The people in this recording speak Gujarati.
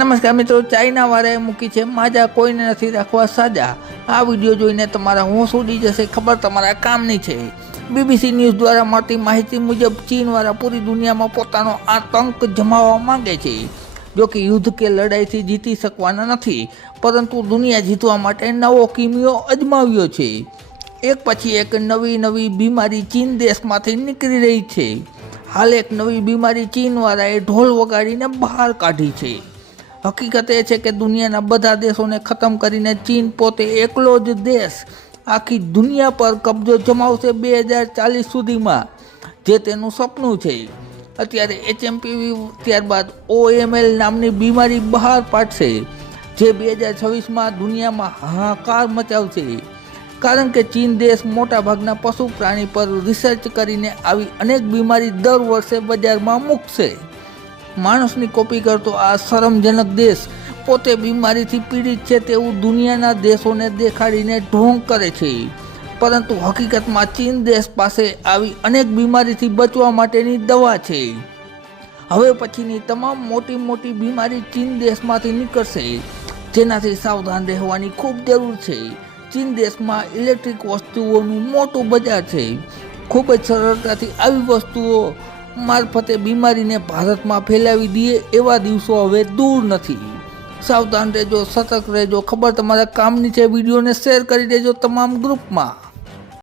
નમસ્કાર મિત્રો, ચાઇના વાળાએ મૂકી છે માજા, કોઈને નથી રાખવા સાજા। આ વિડીયો જોઈને તમારા હોશ ઉડી જશે, ખબર તમારા કામની છે। બીબીસી ન્યૂઝ દ્વારા મળતી માહિતી મુજબ ચીનવાળા પૂરી દુનિયામાં પોતાનો આતંક જમાવવા માંગે છે। જો કે યુદ્ધ કે લડાઈથી જીતી શકવાના નથી, પરંતુ દુનિયા જીતવા માટે નવો કિમિયો અજમાવ્યો છે। એક પછી એક નવી બીમારી ચીન દેશમાંથી નીકળી રહી છે। હાલ એક નવી બીમારી ચીનવાળાએ ઢોલ વગાડીને બહાર કાઢી છે। હકીકત એ છે કે દુનિયાના બધા દેશોને ખતમ કરીને ચીન પોતે એકલો જ દેશ આખી દુનિયા પર કબજો જમાવશે 2040 સુધીમાં, જે તેનું સપનું છે। અત્યારે HMPV ત્યારબાદ OML નામની બીમારી બહાર પાડશે, જે 2026માં દુનિયામાં હાહાકાર મચાવશે। કારણ કે ચીન દેશ મોટાભાગના પશુ પ્રાણી પર રિસર્ચ કરીને આવી અનેક બીમારી દર વર્ષે બજારમાં મૂકશે। માણસની કોપી કરતો આ શરમજનક દેશ પોતે બીમારીથી પીડિત છે તેવું દુનિયાના દેશોને દેખાડીને ઢોંગ કરે છે, પરંતુ હકીકતમાં ચીન દેશ પાસે આવી અનેક બીમારીથી બચવા માટેની દવા છે। હવે પછીની તમામ મોટી બીમારી ચીન દેશમાંથી નીકળશે, જેનાથી સાવધાન રહેવાની ખૂબ જરૂર છે। ચીન દેશમાં ઇલેક્ટ્રિક વસ્તુઓનું મોટું બજાર છે। ખૂબ જ સરળતાથી આવી વસ્તુઓ મારફતે બીમારીને ભારતમાં ફેલાવી દઈએ એવા દિવસો હવે દૂર નથી। સાવધાન રહેજો, સતર્ક રહેજો, ખબર તમારા કામની છે। વિડીયોને શેર કરી દેજો તમામ ગ્રુપમાં।